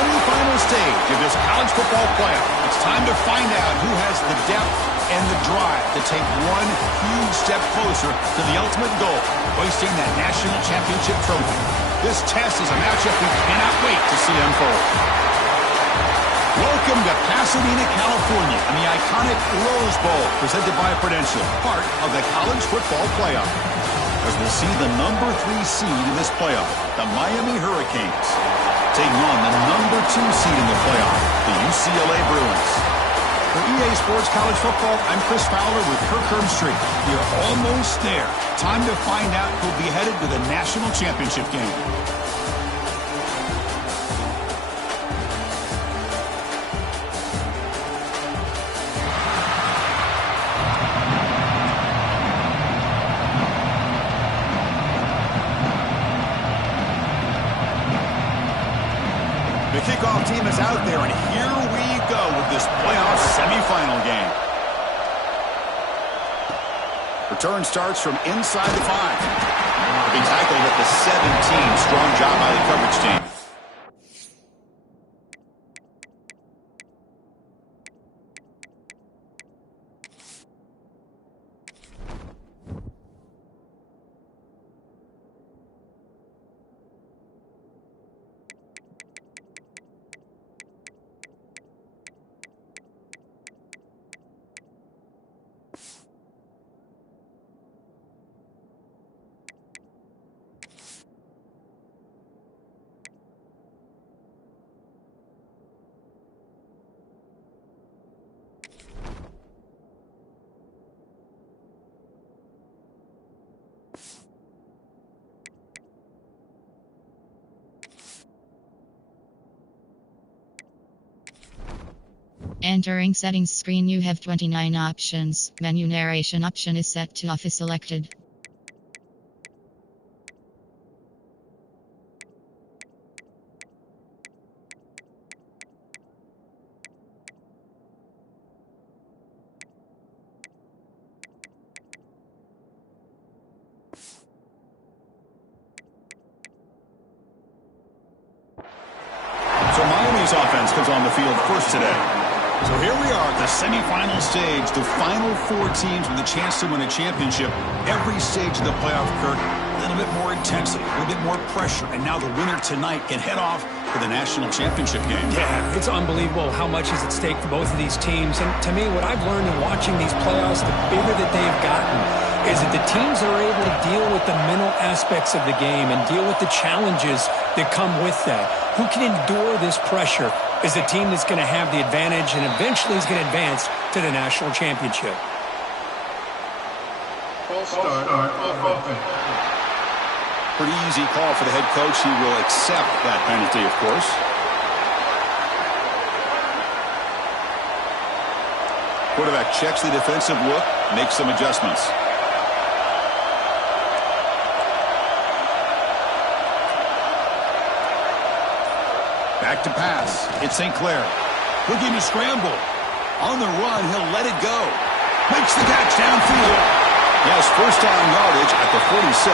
semifinal stage of this college football playoff. It's time to find out who has the depth and the drive to take one huge step closer to the ultimate goal, hoisting that national championship trophy. This test is a matchup we cannot wait to see unfold. Welcome to Pasadena, California, and the iconic Rose Bowl, presented by Prudential, part of the college football playoff. As we'll see the number 3 seed in this playoff, the Miami Hurricanes, taking on the number 2 seed in the playoff, the UCLA Bruins. For EA Sports College Football, I'm Chris Fowler with Kirk Herbstreit. We are almost there. Time to find out who'll be headed to the national championship game. The kickoff team is out there, and here we go with this playoff semifinal game. Return starts from inside the 5. He'll be tackled at the 17. Strong job by the coverage team. Entering settings screen, you have 29 options. Menu narration option is set to off is selected. So Miami's offense comes on the field first today. So here we are at the semifinal stage, the final 4 teams with a chance to win a championship. Every stage of the playoff, Kirk, a little bit more intensity, a little bit more pressure, and now the winner tonight can head off to the national championship game. Yeah, it's unbelievable how much is at stake for both of these teams. And to me, what I've learned in watching these playoffs, the bigger that they have gotten, is that the teams are able to deal with the mental aspects of the game and deal with the challenges that come with that. Who can endure this pressure is the team that's going to have the advantage and eventually is going to advance to the national championship. Pretty easy call for the head coach. He will accept that penalty, of course. Quarterback checks the defensive look, makes some adjustments. Back to pass. It's St. Clair. Looking to scramble. On the run, he'll let it go. Makes the catch downfield. He has first down yardage at the 46.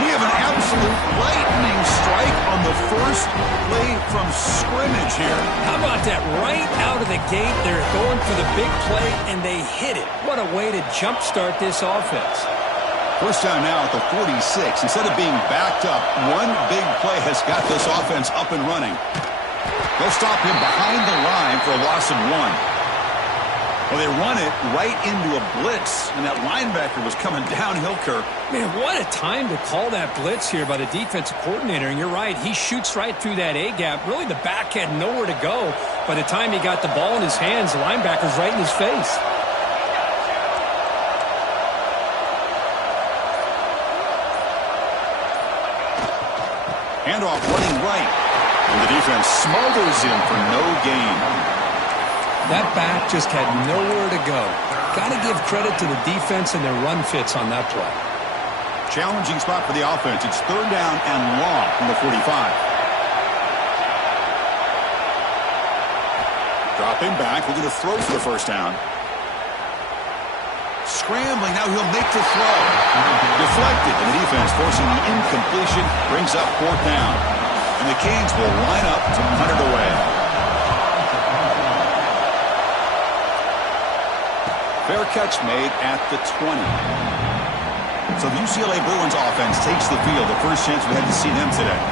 We have an absolute lightning strike on the first play from scrimmage here. How about that? Right out of the gate, they're going for the big play, and they hit it. What a way to jumpstart this offense. First down now at the 46. Instead of being backed up, one big play has got this offense up and running. They'll stop him behind the line for a loss of 1. Well, they run it right into a blitz, and that linebacker was coming downhill, Kirk. Man, what a time to call that blitz here by the defensive coordinator. And you're right, he shoots right through that A-gap. Really, the back had nowhere to go. By the time he got the ball in his hands, the linebacker's right in his face. Handoff running right, and the defense smothers him for no gain. That back just had nowhere to go. Got to give credit to the defense and their run fits on that play. Challenging spot for the offense. It's third down and long from the 45. Dropping back, looking to throw for the first down. Scrambling, now he'll make the throw. Deflected, and the defense forcing the incompletion, brings up fourth down. And the Canes will line up to punt it away. Fair catch made at the 20. So the UCLA Bruins offense takes the field. The first chance we had to see them today.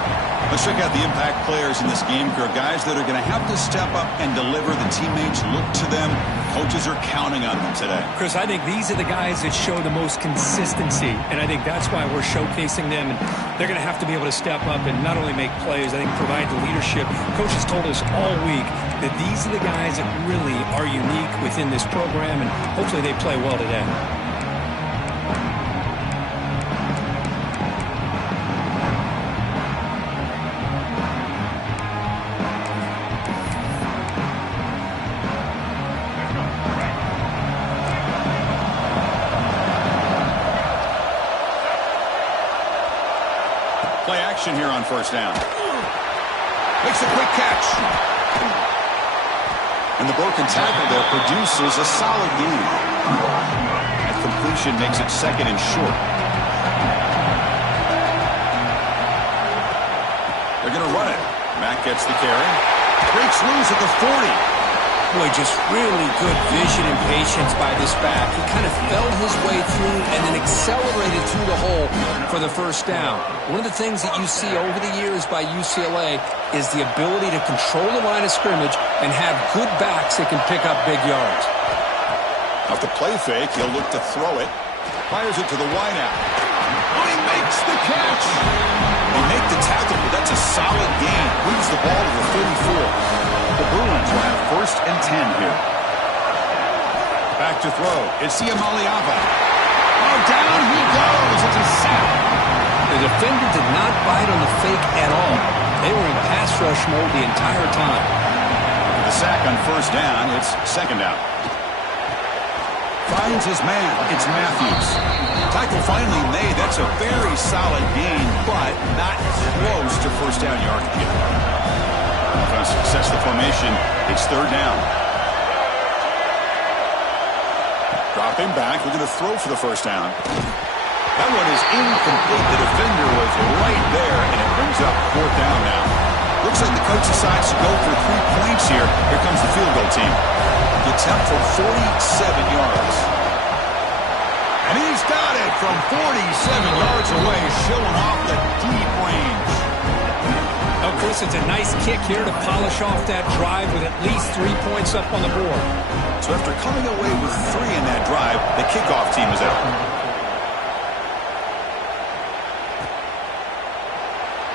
Let's check out the impact players in this game. There are guys that are going to have to step up and deliver. The teammates look to them. Coaches are counting on them today. Chris, I think these are the guys that show the most consistency, and I think that's why we're showcasing them. And they're going to have to be able to step up and not only make plays, I think provide the leadership. Coaches told us all week that these are the guys that really are unique within this program, and hopefully they play well today. Play action here on first down. Makes a quick catch. And the broken tackle there produces a solid gain. That completion makes it second and short. They're going to run it. Mack gets the carry. Breaks loose at the 40. Boy, just really good vision and patience by this back. He kind of felt his way through and then accelerated through the hole for the first down. One of the things that you see over the years by UCLA is the ability to control the line of scrimmage and have good backs that can pick up big yards. Off the play fake, he'll look to throw it. Fires it to the wideout. Oh, he makes the catch. They make the tackle, but that's a solid gain. Moves the ball to the 34. The Bruins will have first and 10 here. Back to throw. It's Iamaleava. Oh, down he goes. It's a sack. The defender did not bite on the fake at all. They were in pass rush mode the entire time. With the sack on first down, it's second down. Finds his man. It's Matthews. Tackle finally made. That's a very solid gain, but not close to first down yard yet. Success the formation. It's third down. Dropping back. We're going to throw for the first down. That one is incomplete. The defender was right there, and it brings up fourth down now. Looks like the coach decides to go for 3 points here. Here comes the field goal team. The attempt from 47 yards. And he's got it from 47 yards away, showing off the deep range. Oh, Chris, it's a nice kick here to polish off that drive with at least 3 points up on the board. So after coming away with 3 in that drive, the kickoff team is out.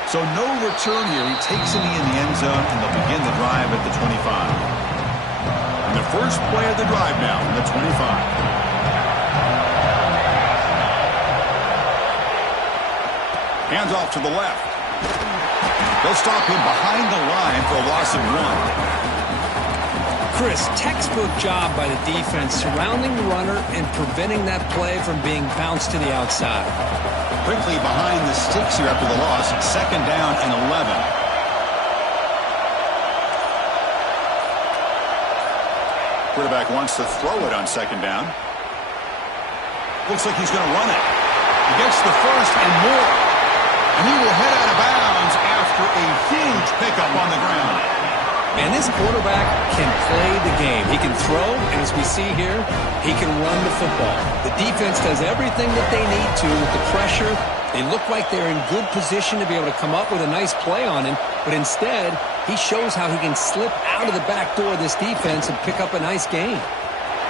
So no return here. He takes a knee in the end zone, and they'll begin the drive at the 25. And the first play of the drive now from the 25. Hands off to the left. They'll stop him behind the line for a loss of 1. Chris, textbook job by the defense surrounding the runner and preventing that play from being bounced to the outside. Quickly behind the sticks here after the loss. Second down and 11. Quarterback wants to throw it on second down. Looks like he's going to run it. He gets the first and more. And he will head out of bounds after a huge pickup on the ground. And this quarterback can play the game. He can throw, and as we see here, he can run the football. The defense does everything that they need to with the pressure. They look like they're in good position to be able to come up with a nice play on him, but instead, he shows how he can slip out of the back door of this defense and pick up a nice gain.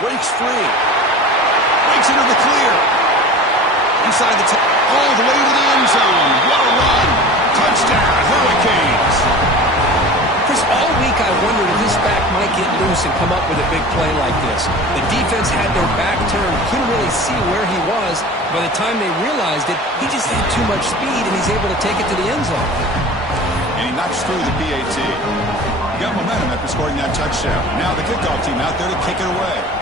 Breaks free. Breaks into the clear. Inside the all the way to the end zone. What a run. Touchdown, Hurricanes. Chris, all week I wondered if this back might get loose and come up with a big play like this. The defense had their back turned, couldn't really see where he was. By the time they realized it, he just had too much speed, and he's able to take it to the end zone. And he knocks through the PAT. Got momentum after scoring that touchdown. Now the kickoff team out there to kick it away.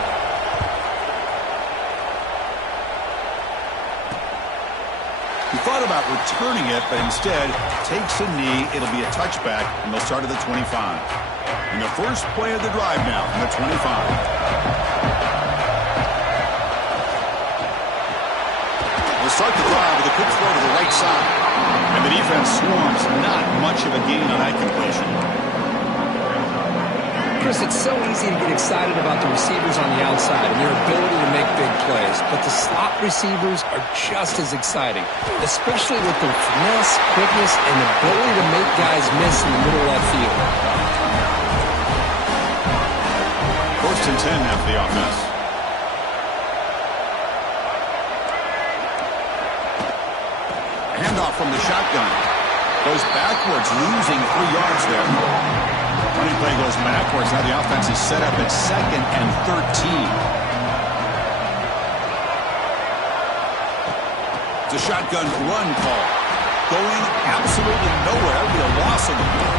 He thought about returning it, but instead takes a knee. It'll be a touchback, and they'll start at the 25. And the first play of the drive now from the 25. We'll start the drive with a quick throw to the right side. And the defense swarms. Not much of a gain on that completion. Chris, it's so easy to get excited about the receivers on the outside and their ability to make big plays, but the slot receivers are just as exciting, especially with their finesse, quickness, and ability to make guys miss in the middle of that field. 1st and 10 now for the offense. Handoff from the shotgun. Goes backwards, losing 3 yards there. Running play goes backwards. Now the offense is set up at 2nd and 13. It's a shotgun run call. Going absolutely nowhere with a loss of the ball.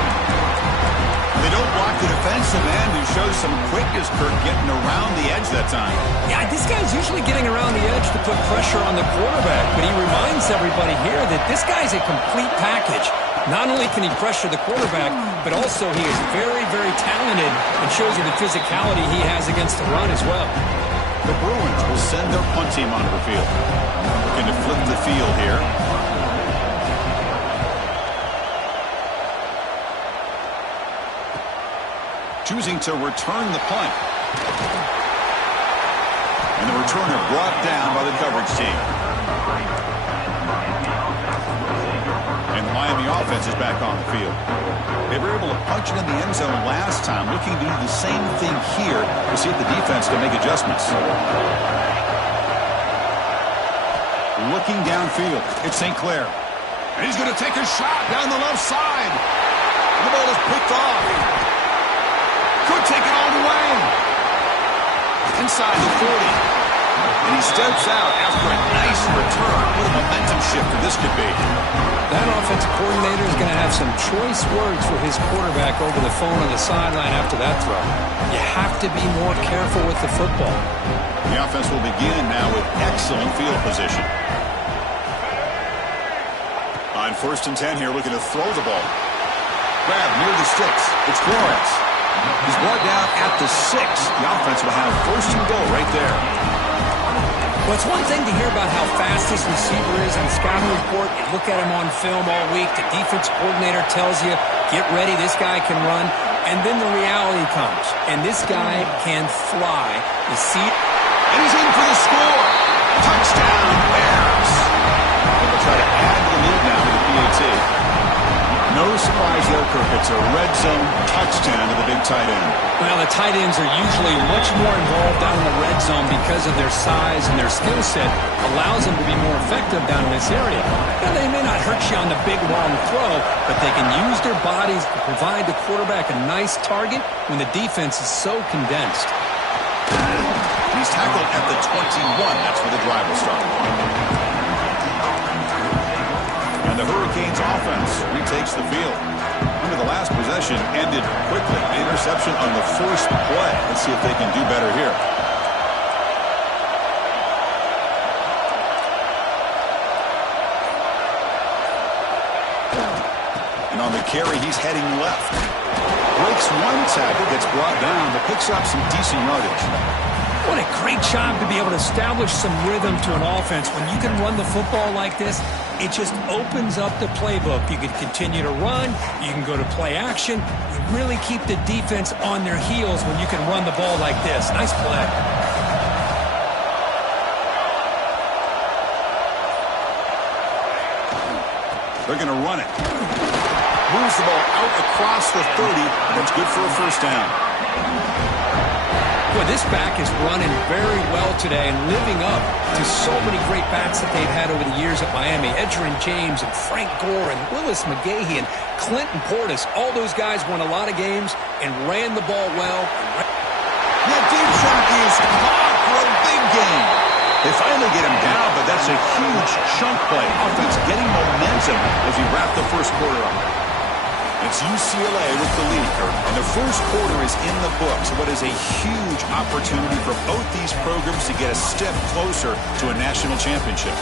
They don't block the defensive end, who shows some quickness, Kirk, getting around the edge that time. Yeah, this guy's usually getting around the edge to put pressure on the quarterback, but he reminds everybody here that this guy's a complete package. Not only can he pressure the quarterback, but also he is very, very talented and shows you the physicality he has against the run as well. The Bruins will send their punt team onto the field. Looking to flip the field here. Choosing to return the punt. And the returner brought down by the coverage team. And the Miami offense is back on the field. They were able to punch it in the end zone last time, looking to do the same thing here to see if the defense can make adjustments. Looking downfield, it's St. Clair. And he's going to take a shot down the left side. The ball is picked off. Could take it all the way. Inside the 40. And he steps out after a nice return. What a momentum shifter this could be. That offensive coordinator is going to have some choice words for his quarterback over the phone on the sideline after that throw. You have to be more careful with the football. The offense will begin now with excellent field position. On 1st and 10 here, looking to throw the ball. Grab near the sticks. It's Flores. He's brought down at the 6. The offense will have 1st and goal right there. Well, it's one thing to hear about how fast this receiver is on scouting report. You look at him on film all week. The defense coordinator tells you, get ready, this guy can run. And then the reality comes. And this guy can fly. You see it? And he's in for the score. Touchdown, Bears. They'll try to add the lead now to the PAT. No surprise there, Kirk. It's a red zone touchdown to the big tight end. Well, the tight ends are usually much more involved down in the red zone because of their size and their skill set allows them to be more effective down in this area. Now, they may not hurt you on the big long throw, but they can use their bodies to provide the quarterback a nice target when the defense is so condensed. He's tackled at the 21. That's where the drive will start. And the Hurricanes offense retakes the field. Remember, the last possession ended quickly. An interception on the first play. Let's see if they can do better here. And on the carry, he's heading left. Breaks one tackle, gets brought down, but picks up some decent yardage. What a great job to be able to establish some rhythm to an offense. When you can run the football like this, it just opens up the playbook. You can continue to run. You can go to play action. You really keep the defense on their heels when you can run the ball like this. Nice play. They're going to run it. Moves the ball out across the 30. That's good for a first down. Boy, this back is running very well today and living up to so many great backs that they've had over the years at Miami. Edgerrin James and Frank Gore and Willis McGahee and Clinton Portis. All those guys won a lot of games and ran the ball well. That deep shot is caught for a big gain. They finally get him down, but that's a huge chunk play. Offense getting momentum as we wrap the first quarter up. It's UCLA with the lead, Kirk. And the first quarter is in the books. What is a huge opportunity for both these programs to get a step closer to a national championship.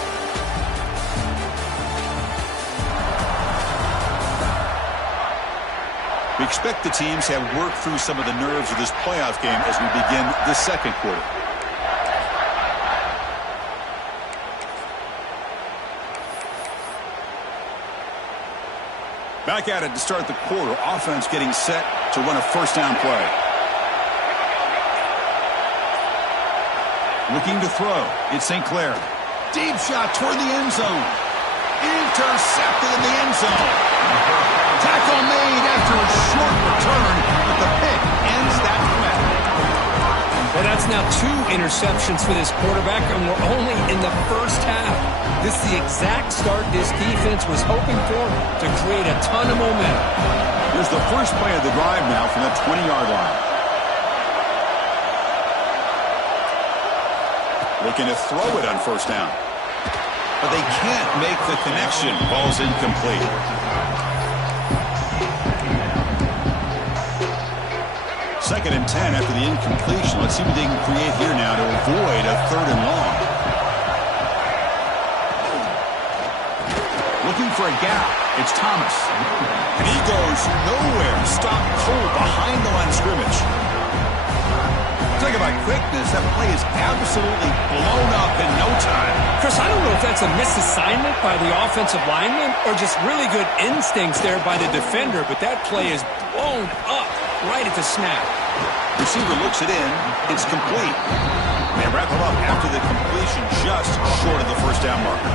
We expect the teams have worked through some of the nerves of this playoff game as we begin the second quarter. Back at it to start the quarter. Offense getting set to run a first down play. Looking to throw. It's St. Clair. Deep shot toward the end zone. Intercepted in the end zone. Tackle made after a short return, but the pick ends that threat. Well, that's now 2 interceptions for this quarterback, and we're only in the first half. This is the exact start this defense was hoping for to create a ton of momentum. Here's the first play of the drive now from the 20-yard line. Looking to throw it on first down. But they can't make the connection. Ball's incomplete. Second and 10 after the incompletion. Let's see what they can create here now to avoid a 3rd and long. Looking for a gap. It's Thomas. And he goes nowhere. Stopped cold behind the line of scrimmage. Talk about quickness. That play is absolutely blown up in no time. Chris, I don't know if that's a misassignment by the offensive lineman or just really good instincts there by the defender, but that play is blown up right at the snap. Receiver looks it in. It's complete. They wrap it up after the completion just short of the first down marker.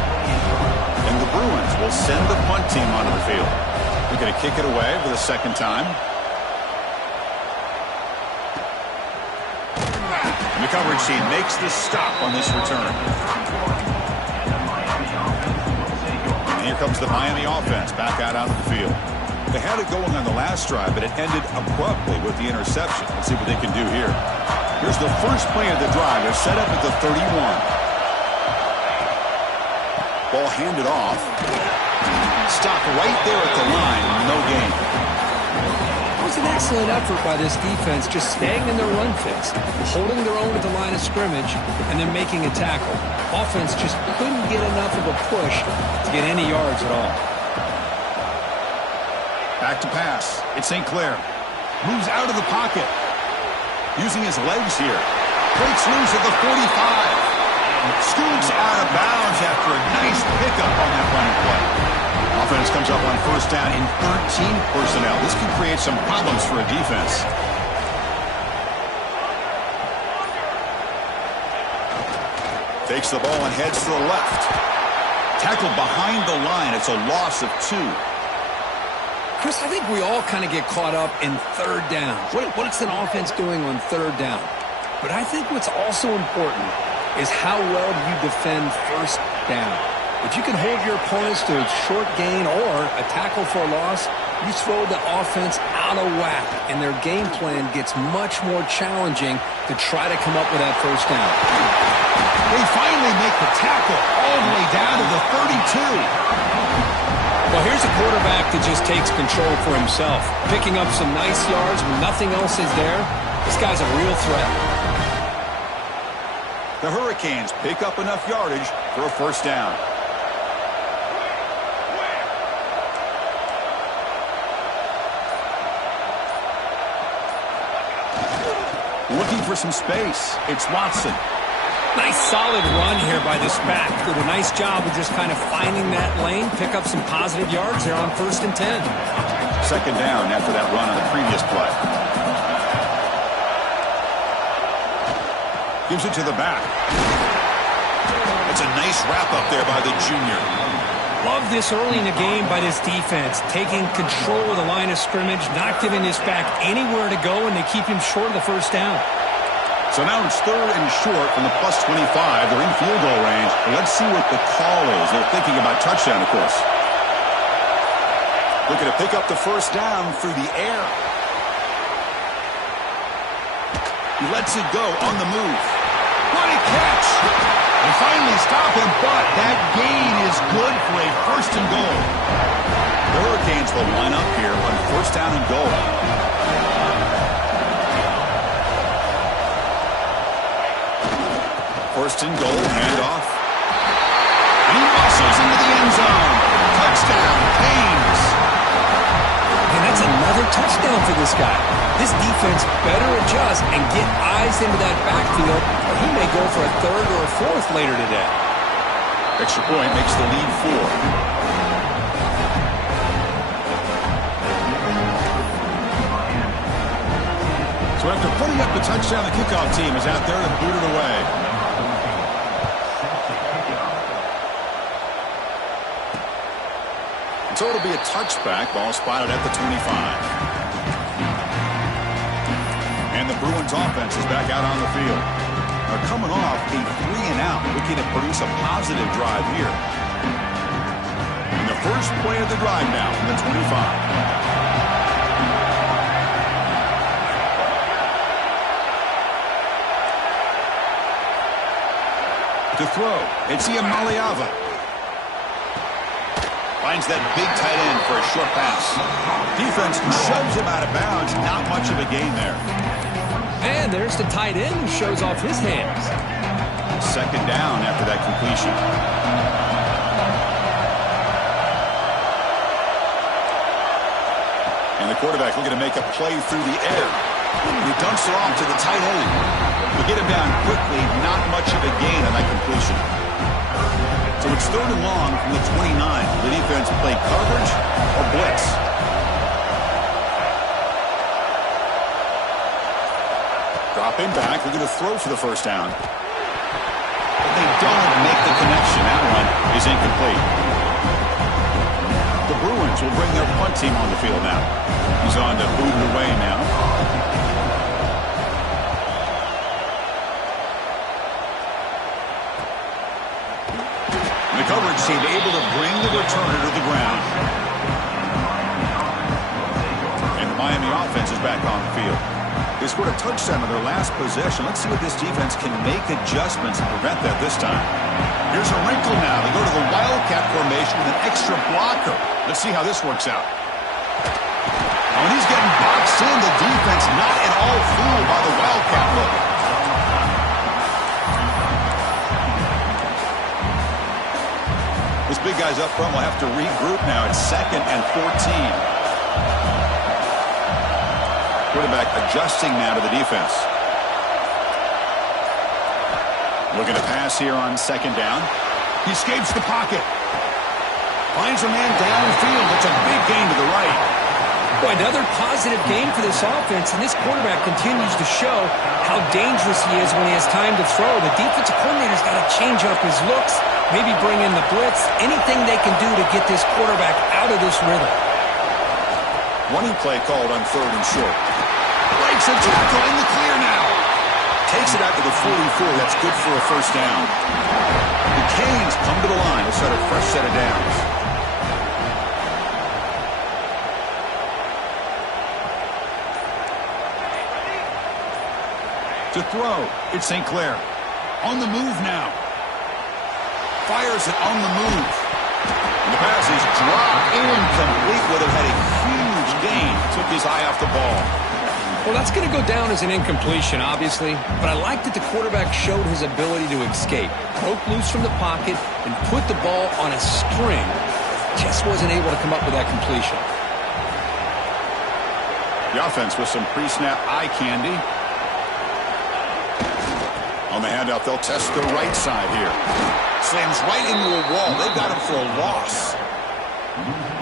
And the Bruins will send the punt team onto the field. They're going to kick it away for the second time. And the coverage team makes the stop on this return. And here comes the Miami offense back out onto the field. They had it going on the last drive, but it ended abruptly with the interception. Let's see what they can do here. Here's the first play of the drive. They're set up at the 31. Ball handed off. Stopped right there at the line. No gain. It was an excellent effort by this defense, just staying in their run fix, holding their own at the line of scrimmage, and then making a tackle. Offense just couldn't get enough of a push to get any yards at all. Back to pass. It's St. Clair. Moves out of the pocket. Using his legs here. Breaks loose at the 45. Scoots out of bounds after a nice pickup on that running play. Offense comes up on first down in 13 personnel. This can create some problems for a defense. Takes the ball and heads to the left. Tackled behind the line. It's a loss of 2. Chris, I think we all kind of get caught up in 3rd down. What's an offense doing on 3rd down? But I think what's also important is how well you defend first down. If you can hold your opponents to a short gain or a tackle for a loss, you throw the offense out of whack, and their game plan gets much more challenging to try to come up with that first down. They finally make the tackle all the way down to the 32. Well, here's a quarterback that just takes control for himself, picking up some nice yards when nothing else is there. This guy's a real threat. The Hurricanes pick up enough yardage for a first down. Looking for some space. It's Watson. Nice solid run here by this back. Did a nice job of just kind of finding that lane, pick up some positive yards there on 1st and 10. Second down after that run on the previous play. Gives it to the back. It's a nice wrap up there by the junior. Love this early in the game by this defense, taking control of the line of scrimmage, not giving this back anywhere to go, and they keep him short of the first down. So now it's 3rd and short from the plus 25. They're in field goal range. Let's see what the call is. They're thinking about touchdown, of course. Looking to pick up the first down through the air. He lets it go on the move. What a catch! They finally stop him, but that gain is good for a 1st and goal. The Hurricanes will line up here on 1st down and goal. First and goal, handoff. He muscles into the end zone. Touchdown, Canes. And that's another touchdown for this guy. This defense better adjust and get eyes into that backfield, or he may go for a 3rd or a 4th later today. Extra point makes the lead 4. So after putting up the touchdown, the kickoff team is out there to boot it away. So it'll be a touchback. Ball spotted at the 25. And the Bruins offense is back out on the field. They're coming off a 3-and-out, looking to produce a positive drive here. And the first play of the drive now from the 25. To throw, it's Iamaleava. Finds that big tight end for a short pass. Defense shoves him out of bounds. Not much of a gain there. And there's the tight end who shows off his hands. Second down after that completion. And the quarterback looking to make a play through the air. He dumps it off to the tight end. We get him down quickly. Not much of a gain on that completion. So it's 3rd and long from the 29. The defense play coverage or blitz. Dropping back. They're going to throw for the first down. But they don't make the connection. That one is incomplete. The Bruins will bring their punt team on the field now. He's on to boot it away now. Coverage team able to bring the returner to the ground. And the Miami offense is back on the field. They scored a touchdown on their last possession. Let's see if this defense can make adjustments and prevent that this time. Here's a wrinkle now. They go to the Wildcat formation with an extra blocker. Let's see how this works out. When he's getting boxed in, the defense not at all fooled by the Wildcat look. This big guy's up front will have to regroup now. It's 2nd and 14. Quarterback adjusting now to the defense. Looking to pass here on 2nd down. He escapes the pocket. Finds a man downfield. It's a big gain to the right. Boy, another positive game for this offense, and this quarterback continues to show how dangerous he is when he has time to throw. The defensive coordinator's got to change up his looks, maybe bring in the blitz, anything they can do to get this quarterback out of this rhythm. Running play called on 3rd and short. Breaks a tackle in the clear now. Takes it out to the 44. That's good for a first down. The Canes come to the line to start a fresh set of downs. To throw, it's St. Clair. On the move now. Fires it on the move. And the pass is dropped. Incomplete. Would have had a huge gain. Took his eye off the ball. Well, that's going to go down as an incompletion, obviously. But I like that the quarterback showed his ability to escape. Broke loose from the pocket and put the ball on a string. Just wasn't able to come up with that completion. The offense with some pre-snap eye candy. On the handoff, they'll test the right side here. Slams right into a wall. They've got him for a loss.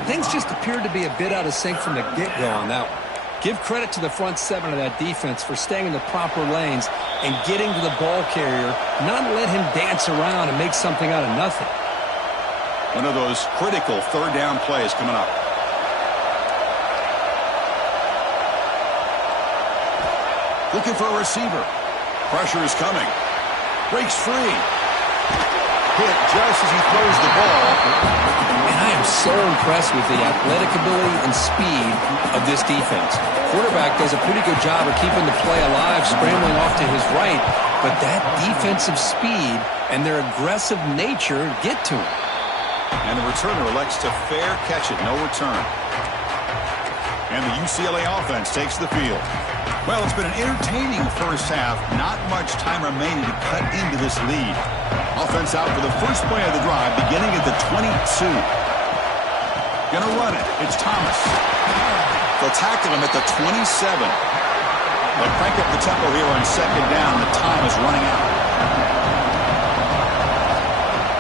Things just appeared to be a bit out of sync from the get-go on that one. Give credit to the front 7 of that defense for staying in the proper lanes and getting to the ball carrier, not let him dance around and make something out of nothing. One of those critical 3rd down plays coming up. Looking for a receiver. Pressure is coming. Breaks free. Hit just as he throws the ball. And I am so impressed with the athletic ability and speed of this defense. Quarterback does a pretty good job of keeping the play alive, scrambling off to his right. But that defensive speed and their aggressive nature get to him. And the returner elects to fair catch it. No return. And the UCLA offense takes the field. Well, it's been an entertaining first half. Not much time remaining to cut into this lead. Offense out for the first play of the drive, beginning at the 22. Gonna run it. It's Thomas. They'll tackle him at the 27. They'll crank up the tempo here on 2nd down. The time is running out.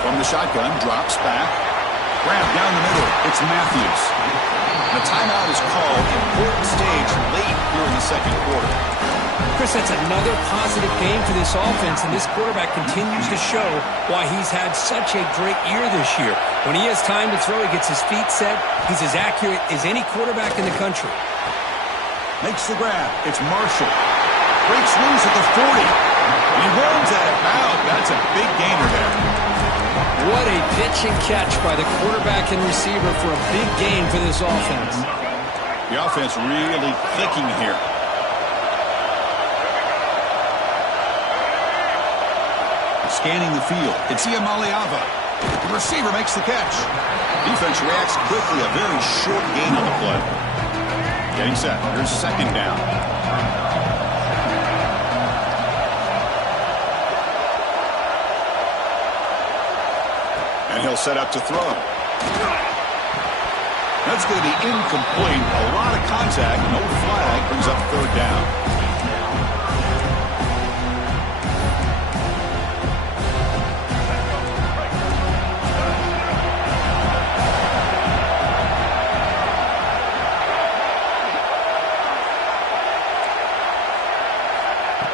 From the shotgun, drops back. Grab down the middle. It's Matthews. The timeout is called. Important stage late here in the 2nd quarter. Chris, that's another positive game for this offense, and this quarterback continues to show why he's had such a great year this year. When he has time to throw, he gets his feet set. He's as accurate as any quarterback in the country. Makes the grab. It's Marshall. Breaks loose at the 40. And he runs at it. Wow, that's a big gainer there. What a pitch and catch by the quarterback and receiver for a big gain for this offense. The offense really clicking here. Scanning the field. It's Iamaleava. The receiver makes the catch. Defense reacts quickly. A very short gain on the play. Getting set. Here's second down. And he'll set up to throw. That's going to be incomplete. A lot of contact. No flag. Brings up third down.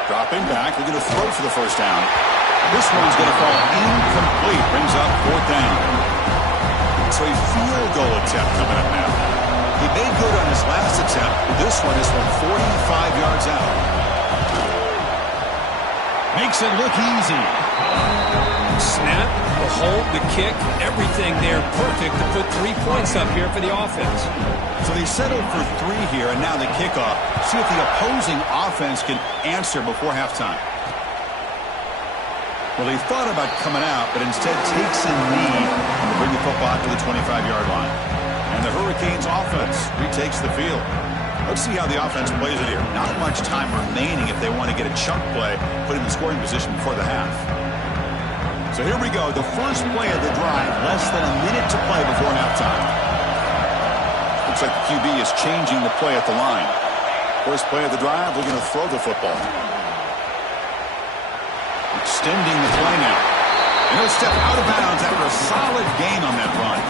Dropping back, they're going to throw for the first down. This one's going to fall incomplete. Brings up fourth down. So a field goal attempt coming up now. He made good on his last attempt. This one is from 45 yards out. Makes it look easy. Snap, the hold, the kick, everything there perfect to put 3 points up here for the offense. So they settled for 3 here, and now the kickoff. See if the opposing offense can answer before halftime. Well, he thought about coming out, but instead takes a knee to bring the football out to the 25-yard line. And the Hurricanes offense retakes the field. Let's see how the offense plays it here. Not much time remaining if they want to get a chunk play, put in the scoring position before the half. So here we go, the first play of the drive, less than a minute to play before halftime. Looks like the QB is changing the play at the line. First play of the drive, we're going to throw the football. Extending the play now. And he'll step out of bounds after a solid gain on that run.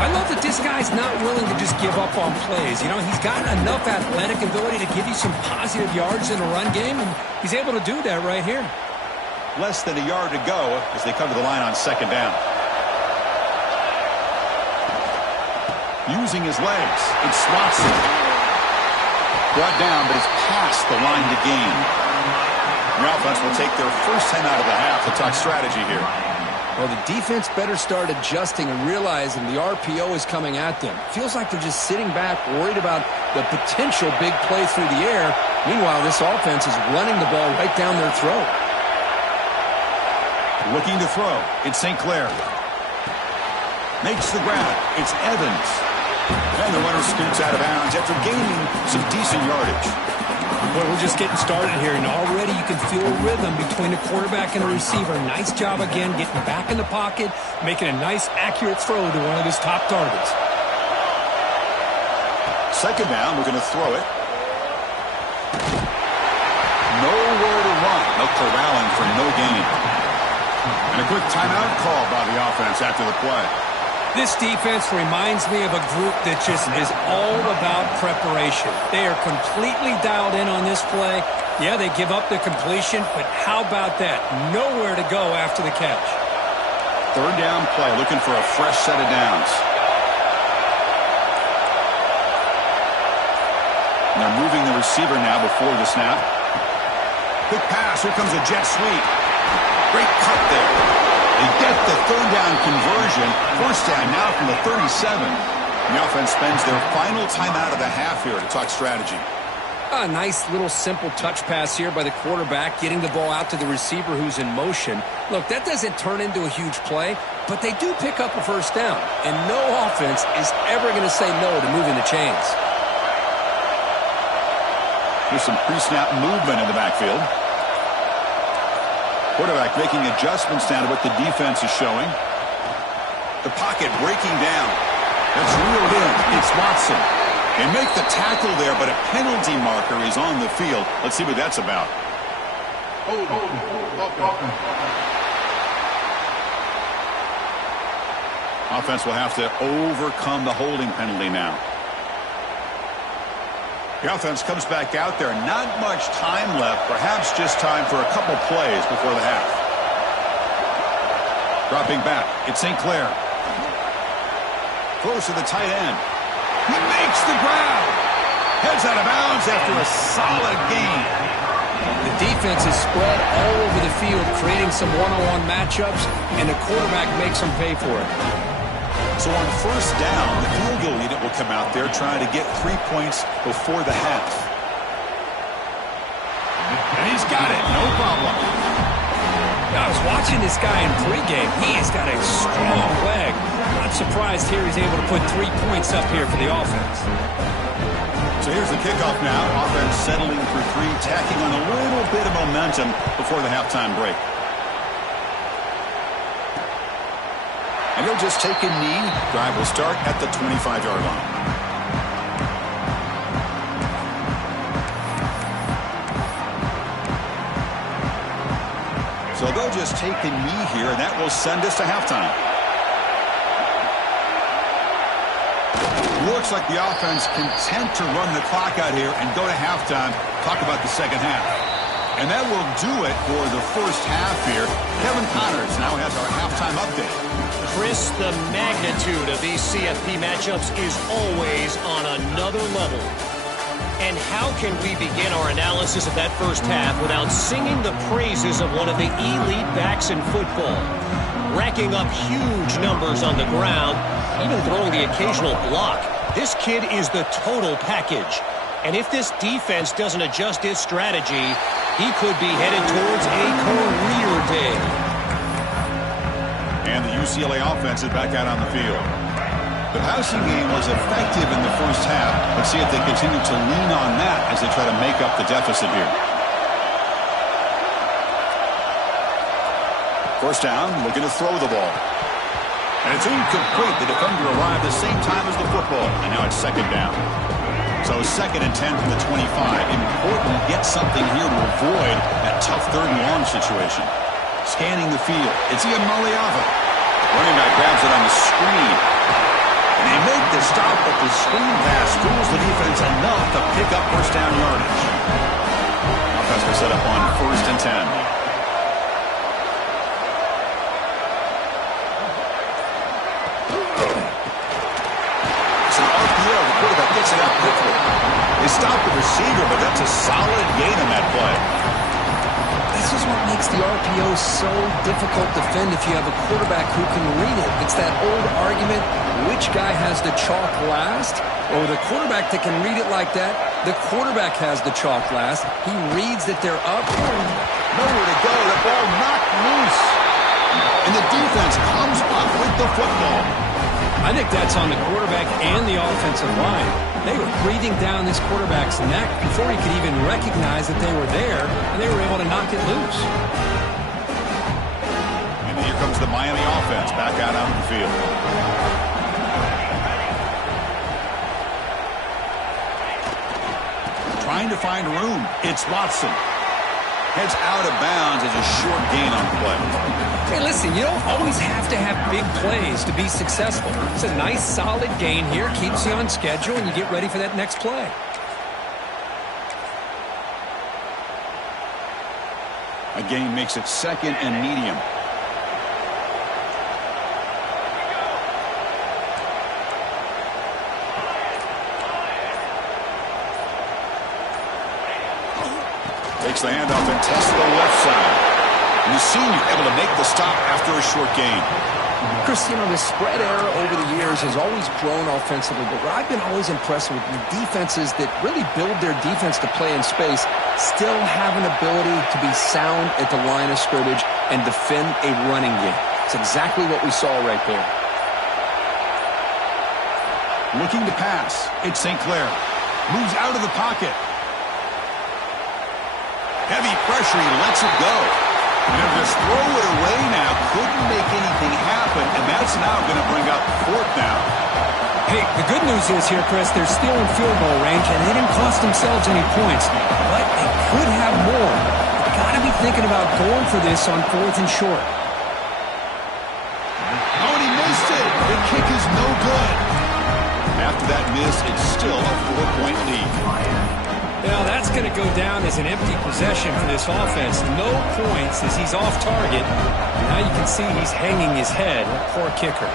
I love that this guy's not willing to just give up on plays. You know, he's got enough athletic ability to give you some positive yards in a run game, and he's able to do that right here. Less than a yard to go as they come to the line on second down. Using his legs, it's Swanson. Brought down, but it's past the line to gain. The offense will take their first 10 out of the half to talk strategy here. Well, the defense better start adjusting and realizing the RPO is coming at them. Feels like they're just sitting back, worried about the potential big play through the air. Meanwhile, this offense is running the ball right down their throat. Looking to throw. It's St. Clair. Makes the grab. It's Evans. And the runner scoots out of bounds after gaining some decent yardage. Well, we're just getting started here, and already you can feel a rhythm between a quarterback and a receiver. Nice job again getting back in the pocket, making a nice, accurate throw to one of his top targets. Second down, we're going to throw it. Nowhere to run. No corralling for no gain. And a quick timeout call by the offense after the play. This defense reminds me of a group that just is all about preparation. They are completely dialed in on this play. Yeah, they give up the completion, but how about that? Nowhere to go after the catch. Third down play, looking for a fresh set of downs. And they're moving the receiver now before the snap. Quick pass, here comes a jet sweep. Great cut there. They get the third down conversion. First down now from the 37. And the offense spends their final timeout of the half here to talk strategy. A nice little simple touch pass here by the quarterback, getting the ball out to the receiver who's in motion. Look, that doesn't turn into a huge play, but they do pick up a first down. And no offense is ever going to say no to moving the chains. There's some pre-snap movement in the backfield. Quarterback making adjustments down to what the defense is showing. The pocket breaking down. That's reeled in. It's Watson. They make the tackle there, but a penalty marker is on the field. Let's see what that's about. Offense will have to overcome the holding penalty now. The offense comes back out there. Not much time left. Perhaps just time for a couple plays before the half. Dropping back. It's St. Clair. Throws to the tight end. He makes the grab. Heads out of bounds after a solid gain. The defense is spread all over the field, creating some one-on-one matchups, and the quarterback makes them pay for it. So on first down, the field goal unit will come out there trying to get 3 points before the half. And he's got it. No problem. I was watching this guy in pregame. He has got a strong leg. Not surprised here he's able to put 3 points up here for the offense. So here's the kickoff now. Offense settling for 3, tacking on a little bit of momentum before the halftime break. And he'll just take a knee. Drive will start at the 25-yard line. So they'll just take a knee here, and that will send us to halftime. Looks like the offense content to run the clock out here and go to halftime. Talk about the second half. And that will do it for the first half here. Kevin Connors now has our halftime update. Chris, the magnitude of these CFP matchups is always on another level. And how can we begin our analysis of that first half without singing the praises of one of the elite backs in football? Racking up huge numbers on the ground, even throwing the occasional block. This kid is the total package. And if this defense doesn't adjust its strategy, he could be headed towards a career day. And the UCLA offense is back out on the field. The passing game was effective in the first half. Let's see if they continue to lean on that as they try to make up the deficit here. First down, looking to throw the ball. And it's incomplete. The defender arrived the same time as the football. And now it's second down. So 2nd and 10 from the 25. Important to get something here to avoid that tough 3rd and long situation. Scanning the field. It's Ian Maliava. Running back grabs it on the screen. And they make the stop, but the screen pass fools the defense enough to pick up first down yardage. Offense will set up on 1st and 10. Gets it out quickly. They stop the receiver, but that's a solid gain on that play. This is what makes the RPO so difficult to defend if you have a quarterback who can read it. It's that old argument, which guy has the chalk last? Or the quarterback that can read it like that, the quarterback has the chalk last. He reads that they're up. Nowhere to go. The ball knocked loose. And the defense comes up with the football. I think that's on the quarterback and the offensive line. They were breathing down this quarterback's neck before he could even recognize that they were there, and they were able to knock it loose. And here comes the Miami offense back out on the field. Trying to find room. It's Watson. Heads out of bounds as a short gain on the play. Hey, listen, you don't always have to have big plays to be successful. It's a nice, solid gain here. Keeps you on schedule, and you get ready for that next play. A gain makes it 2nd and medium. Takes the handoff and tests the left side. And the senior able to make the stop after a short gain. Chris, you know, the spread era over the years has always grown offensively, but what I've been always impressed with the defenses that really build their defense to play in space still have an ability to be sound at the line of scrimmage and defend a running game. It's exactly what we saw right there. Looking to pass. It's St. Clair. Moves out of the pocket. Heavy pressure, he lets it go. And he'll just throw it away now. Couldn't make anything happen, and that's now going to bring up 4th down. Hey, the good news is here, Chris, they're still in field goal range, and they didn't cost themselves any points. But they could have more. They've got to be thinking about going for this on 4th and short. Oh, and he missed it. The kick is no good. After that miss, it's still a 4-point lead. Now that's going to go down as an empty possession for this offense. No points as he's off target. Now you can see he's hanging his head. Poor kicker.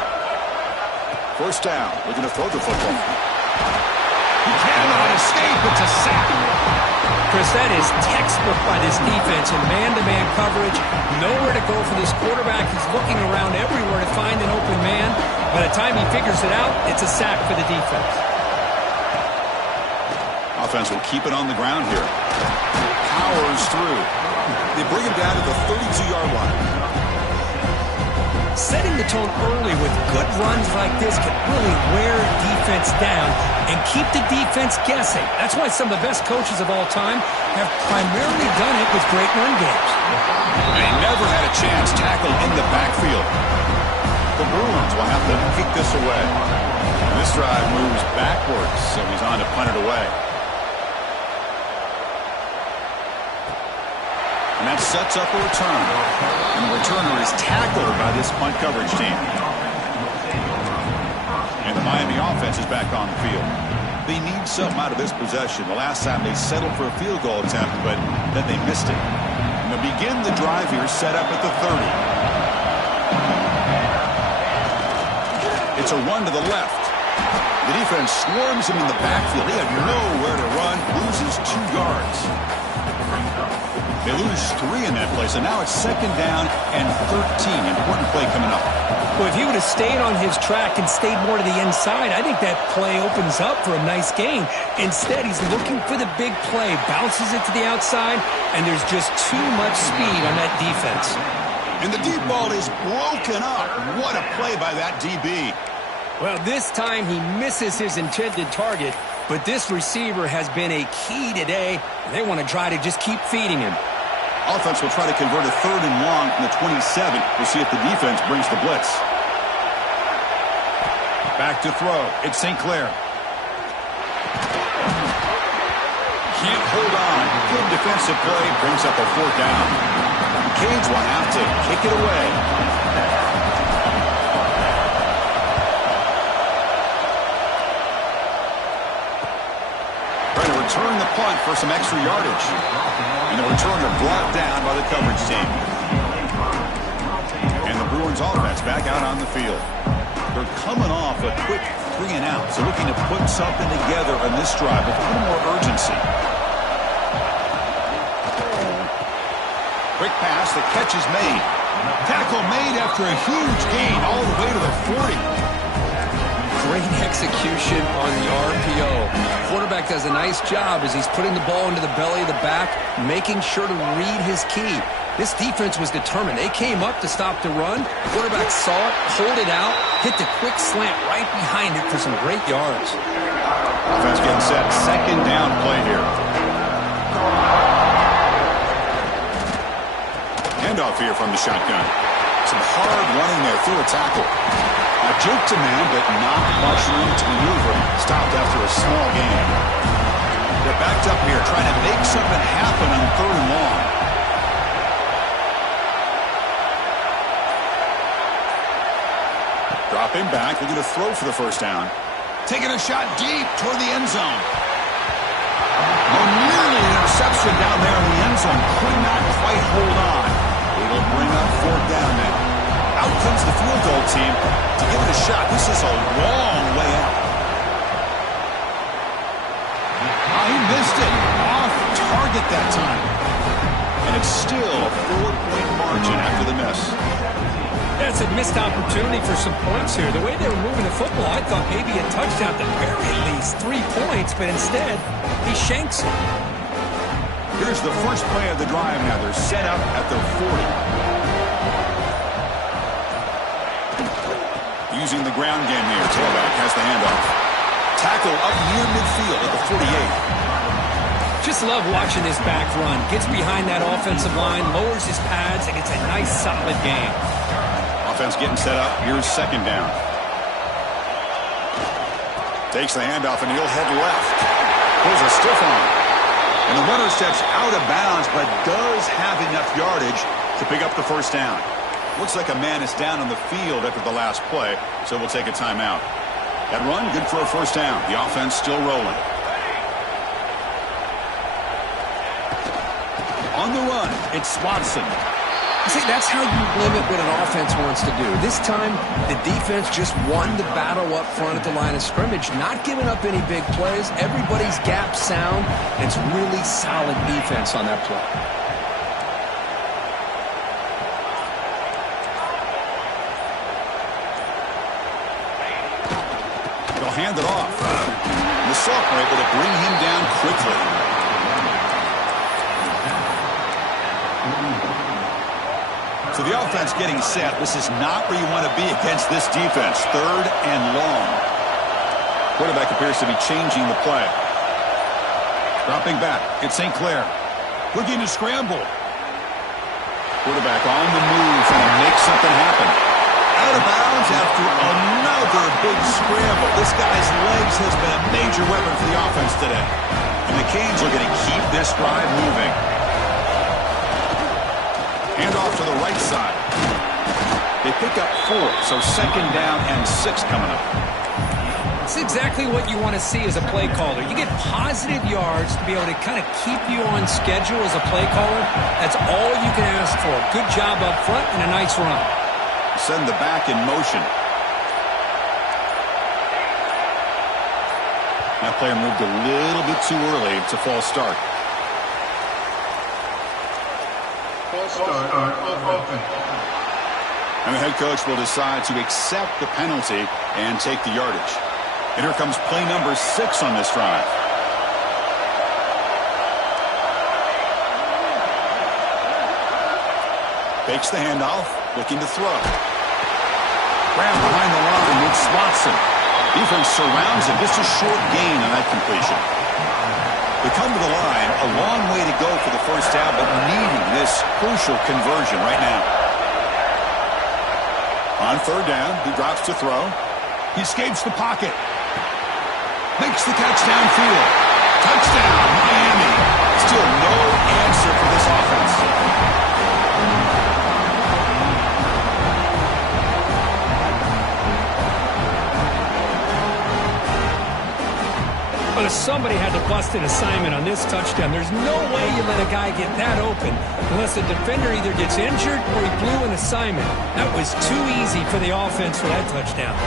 First down. Looking to throw the football. He cannot escape. It's a sack. Chris, that is textbook by this defense in man-to-man coverage. Nowhere to go for this quarterback. He's looking around everywhere to find an open man. By the time he figures it out, it's a sack for the defense. Offense will keep it on the ground here. Powers through. They bring him down to the 32-yard line. Setting the tone early with good runs like this can really wear defense down and keep the defense guessing. That's why some of the best coaches of all time have primarily done it with great run games. They never had a chance tackled in the backfield. The Bruins will have to kick this away. This drive moves backwards, so he's on to punt it away. And that sets up a return. And the returner is tackled by this punt coverage team. And the Miami offense is back on the field. They need something out of this possession. The last time they settled for a field goal attempt, but then they missed it. And they'll begin the drive here, set up at the 30. It's a run to the left. The defense swarms him in the backfield. They have nowhere to run. Loses 2 yards. They lose 3 in that play, so now it's second down and 13. Important play coming up. Well, if he would have stayed on his track and stayed more to the inside, I think that play opens up for a nice gain. Instead, he's looking for the big play, bounces it to the outside, and there's just too much speed on that defense. And the deep ball is broken up. What a play by that DB. Well, this time he misses his intended target, but this receiver has been a key today. They want to try to just keep feeding him. Offense will try to convert a 3rd and long from the 27. We'll see if the defense brings the blitz. Back to throw. It's St. Clair. Can't hold on. Good defensive play. Brings up a 4th down. Canes will have to kick it away. Trying to return the punt for some extra yardage. And the returner brought down by the coverage team. And the Bruins offense back out on the field. They're coming off a quick 3 and out, so looking to put something together on this drive with a little more urgency. Quick pass, the catch is made. Tackle made after a huge gain all the way to the 40. Great execution on the RPO. Quarterback does a nice job as he's putting the ball into the belly of the back, making sure to read his key. This defense was determined. They came up to stop the run. Quarterback saw it, pulled it out, hit the quick slant right behind it for some great yards. Offense getting set. Second down play here. Handoff here from the shotgun. Some hard running there through a tackle. A juke to man, but not much room to maneuver. Stopped after a small gain. They're backed up here, trying to make something happen on 3rd and long. Dropping back, looking to throw for the first down. Taking a shot deep toward the end zone. Oh, nearly an interception down there in the end zone. Could not quite hold on. It'll bring up 4th down now. Out comes the field goal team to give it a shot. This is a long way out. He missed it. Off target that time. And it's still a 4-point margin after the miss. That's a missed opportunity for some points here. The way they were moving the football, I thought maybe a touchdown at the very least 3 points, but instead, he shanks it. Here's the first play of the drive now. They're set up at their 40. Using the ground game here. Tailback has the handoff. Tackle up near midfield at the 48. Just love watching this back run. Gets behind that offensive line, lowers his pads, and it's a nice, solid game. Offense getting set up. Here's second down. Takes the handoff, and he'll head left. Pulls a stiff arm. And the runner steps out of bounds, but does have enough yardage to pick up the first down. Looks like a man is down on the field after the last play, so we'll take a timeout. That run, good for a first down. The offense still rolling. On the run, it's Watson. See, that's how you limit what an offense wants to do. This time, the defense just won the battle up front at the line of scrimmage, not giving up any big plays. Everybody's gap sound. It's really solid defense on that play. They'll hand it off. The sophomore able to bring him down quickly. So the offense getting set. This is not where you want to be against this defense. 3rd and long. Quarterback appears to be changing the play. Dropping back. It's St. Clair. Looking to scramble. Quarterback on the move, trying to make something happen. Out of bounds after another big scramble. This guy's legs has been a major weapon for the offense today. And the Canes are going to keep this drive moving. Hand off to the right side. They pick up 4, so 2nd down and 6 coming up. It's exactly what you want to see as a play caller. You get positive yards to be able to kind of keep you on schedule as a play caller. That's all you can ask for. Good job up front and a nice run. Send the back in motion. That player moved a little bit too early. It's a false start. And the head coach will decide to accept the penalty and take the yardage. And here comes play number 6 on this drive. Fakes the handoff, looking to throw. Grab behind the line, it's Watson. Defense surrounds him, just a short gain on that completion. They come to the line, a long way to go for the first down, but needing this crucial conversion right now. On 3rd down, he drops to throw. He escapes the pocket. Makes the catch downfield. Touchdown, Miami. Still no answer for this offense. But if somebody had to bust an assignment on this touchdown, there's no way you let a guy get that open unless the defender either gets injured or he blew an assignment. That was too easy for the offense for that touchdown.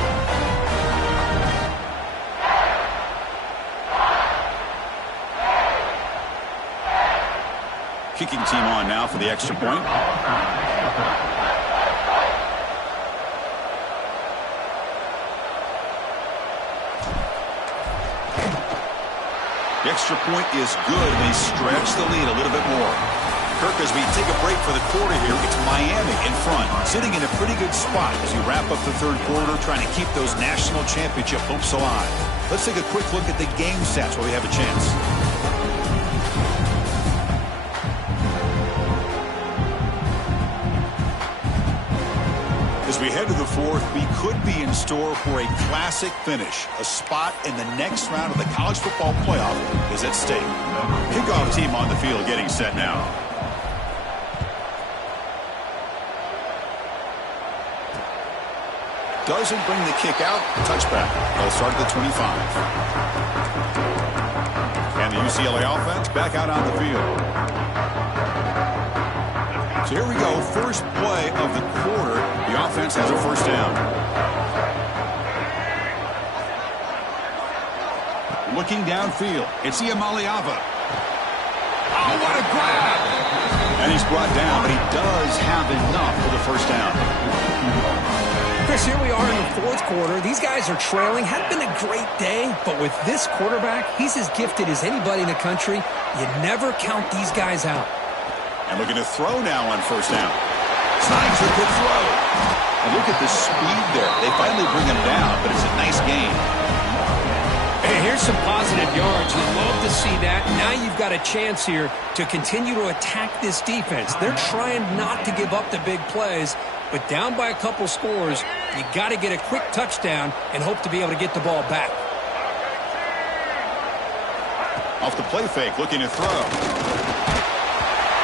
Kicking team on now for the extra point. The extra point is good, and they stretch the lead a little bit more. Kirk, as we take a break for the quarter here, it's Miami in front, sitting in a pretty good spot as we wrap up the 3rd quarter, trying to keep those national championship hopes alive. Let's take a quick look at the game stats while we have a chance. As we head to the 4th, we could be in store for a classic finish. A spot in the next round of the college football playoff is at stake. Kickoff team on the field getting set now. Doesn't bring the kick out. Touchback. They'll start at the 25. And the UCLA offense back out on the field. So here we go, first play of the quarter. The offense has a first down. Looking downfield, it's Iamaleava. Oh, what a grab! And he's brought down, but he does have enough for the first down. Chris, here we are in the 4th quarter. These guys are trailing. Hadn't been a great day, but with this quarterback, he's as gifted as anybody in the country. You never count these guys out. And looking to throw now on first down. Snides a good throw. And look at the speed there. They finally bring him down, but it's a nice gain. Hey, here's some positive yards. You'd love to see that. Now you've got a chance here to continue to attack this defense. They're trying not to give up the big plays, but down by a couple scores, you got to get a quick touchdown and hope to be able to get the ball back. Off the play fake, looking to throw.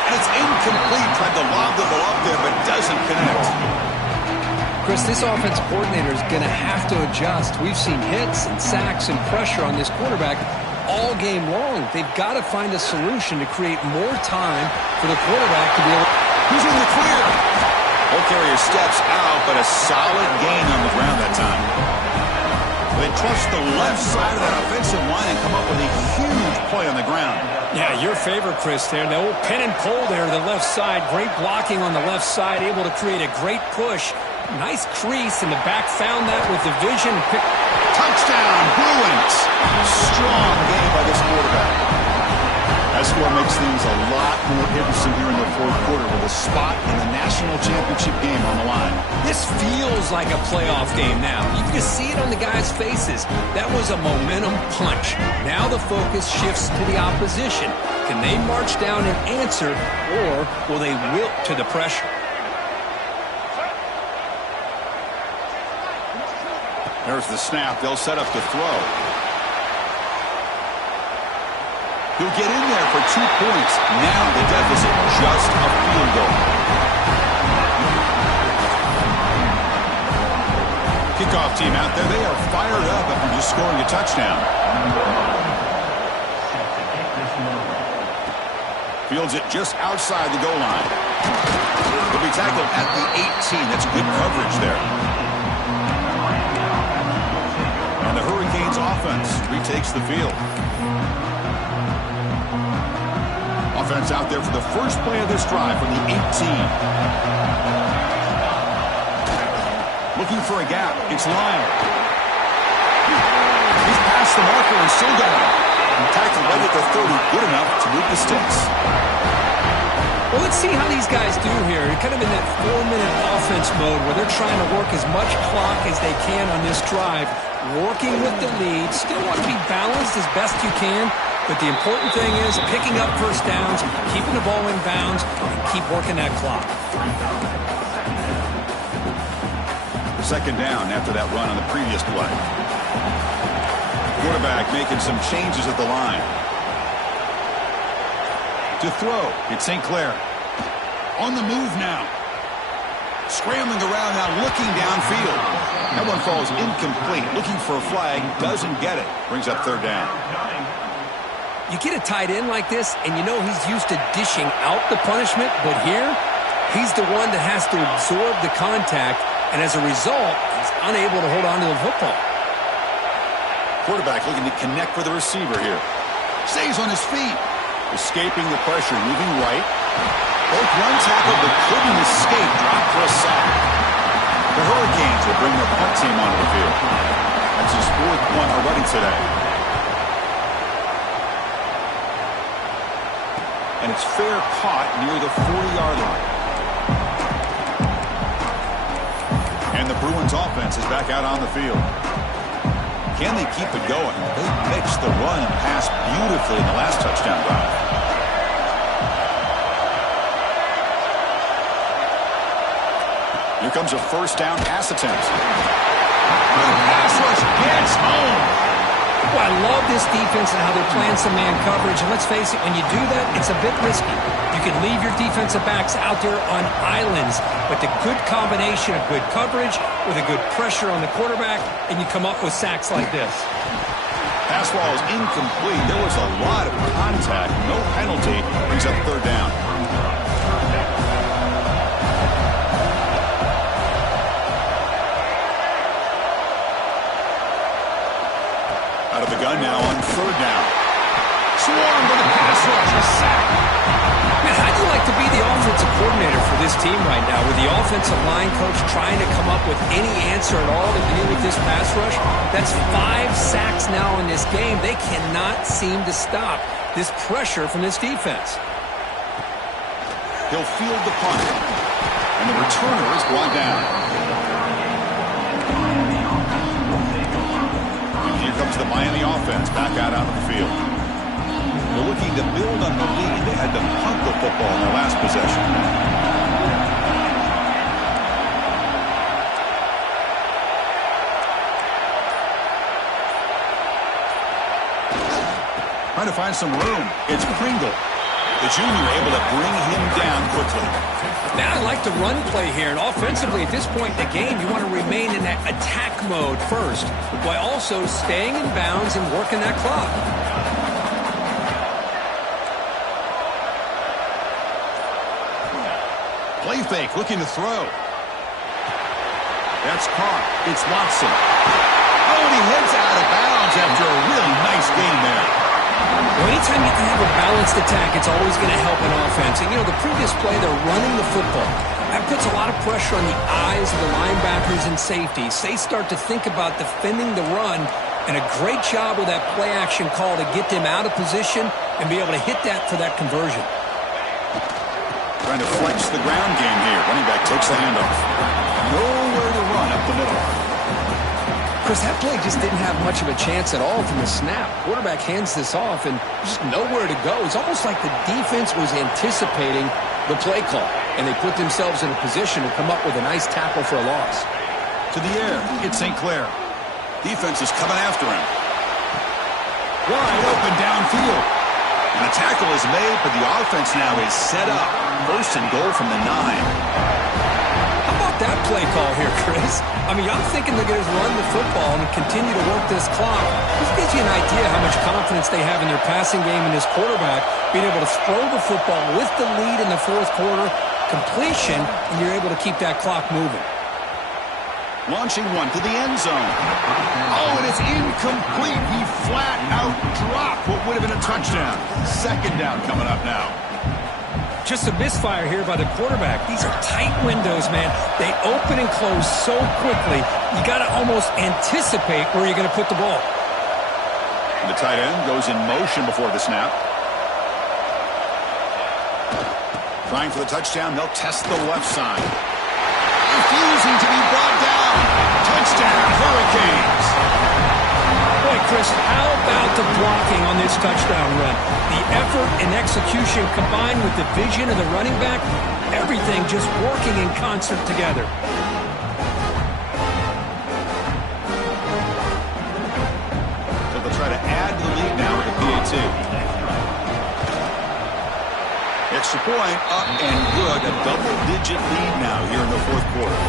And it's incomplete. Tried to lob the ball up there, but doesn't connect. Chris, this offense coordinator is going to have to adjust. We've seen hits and sacks and pressure on this quarterback all game long. They've got to find a solution to create more time for the quarterback to be able to... He's in the clear. Ball carrier steps out, but a solid gain on the ground that time. They trust the left side of that offensive line and come up with a huge play on the ground. Yeah, your favorite, Chris, there. The old pin and pull there to the left side. Great blocking on the left side, able to create a great push. Nice crease, and the back found that with the vision. Touchdown, Bruins. Strong game by this quarterback. That score makes things a lot more interesting here in the fourth quarter with a spot in the national championship game on the line. This feels like a playoff game now. You can see it on the guys' faces. That was a momentum punch. Now the focus shifts to the opposition. Can they march down and answer, or will they wilt to the pressure? There's the snap. They'll set up to throw. He'll get in there for 2 points. Now the deficit just a field goal. Kickoff team out there. They are fired up after just scoring a touchdown. Fields it just outside the goal line. He'll be tackled at the 18. That's good coverage there. And the Hurricanes offense retakes the field. Offense out there for the first play of this drive from the 18. Looking for a gap. It's Lyon. He's past the marker and still going. And tackled right at the 30. Good enough to move the sticks. Well, let's see how these guys do here. They're kind of in that 4-minute offense mode where they're trying to work as much clock as they can on this drive. Working with the lead. Still want to be balanced as best you can. But the important thing is picking up first downs, keeping the ball in bounds, and keep working that clock. Second down after that run on the previous play. Quarterback making some changes at the line. To throw, it's St. Clair. On the move now. Scrambling around now, looking downfield. That one falls incomplete. Looking for a flag, doesn't get it. Brings up third down. You get a tight end like this, and you know he's used to dishing out the punishment, but here, he's the one that has to absorb the contact, and as a result, he's unable to hold on to the football. Quarterback looking to connect with the receiver here. Stays on his feet. Escaping the pressure, moving right. Both run tackle, but couldn't escape. Drop for a sack. The Hurricanes will bring their punt team onto the field. That's his fourth one already today. And it's fair caught near the 40-yard line. And the Bruins offense is back out on the field. Can they keep it going? They mixed the run and pass beautifully in the last touchdown drive. Here comes a first down pass attempt. Good pass rush gets home. Well, I love this defense and how they're playing some man coverage. And let's face it, when you do that, it's a bit risky. You can leave your defensive backs out there on islands, but the good combination of good coverage with a good pressure on the quarterback, and you come up with sacks like this. Pass ball is incomplete. There was a lot of contact. No penalty. Brings up third down. Out of the gun now on third down. Swarmed with a pass rush. A sack. Man, how'd you like to be the offensive coordinator for this team right now, with the offensive line coach trying to come up with any answer at all to deal with this pass rush? That's 5 sacks now in this game. They cannot seem to stop this pressure from this defense. He'll field the punt. And the returner is brought down. Here comes the Miami offense back out onto the field. They're looking to build on the lead. They had to punt the football in their last possession. Trying to find some room. It's Pringle. The junior able to bring him down quickly. Now I like the run play here, and offensively at this point in the game, you want to remain in that attack mode first, while also staying in bounds and working that clock. Play fake, looking to throw. That's caught. It's Watson. Oh, and he heads out of bounds after a really nice game there. Well, anytime you can have a balanced attack, it's always going to help an offense. And, you know, the previous play, they're running the football. That puts a lot of pressure on the eyes of the linebackers and safeties. They start to think about defending the run, and a great job with that play-action call to get them out of position and be able to hit that for that conversion. Trying to flex the ground game here. Running back takes the handoff. Nowhere to run up the middle. Chris, that play just didn't have much of a chance at all from the snap. Quarterback hands this off and just nowhere to go. It's almost like the defense was anticipating the play call, and they put themselves in a position to come up with a nice tackle for a loss. To the air, it's St. Clair. Defense is coming after him. Wide open downfield. And the tackle is made, but the offense now is set up. First and goal from the 9. How about that play call here, Chris? I mean, I'm thinking they're going to run the football and continue to work this clock. This gives you an idea how much confidence they have in their passing game and this quarterback being able to throw the football with the lead in the fourth quarter, completion, and you're able to keep that clock moving. Launching one to the end zone. Oh, and it's incomplete. He flat out dropped what would have been a touchdown. Second down coming up now. Just a misfire here by the quarterback. These are tight windows, man. They open and close so quickly, you got to almost anticipate where you're going to put the ball. And the tight end goes in motion before the snap. Trying for the touchdown. They'll test the left side. Refusing to be brought down. Touchdown, Hurricanes. Boy, Chris, how about the blocking on this touchdown run? The effort and execution combined with the vision of the running back, everything just working in concert together. So they'll try to add to the lead now with the PAT. Extra point, up and good. A double-digit lead now here in the fourth quarter.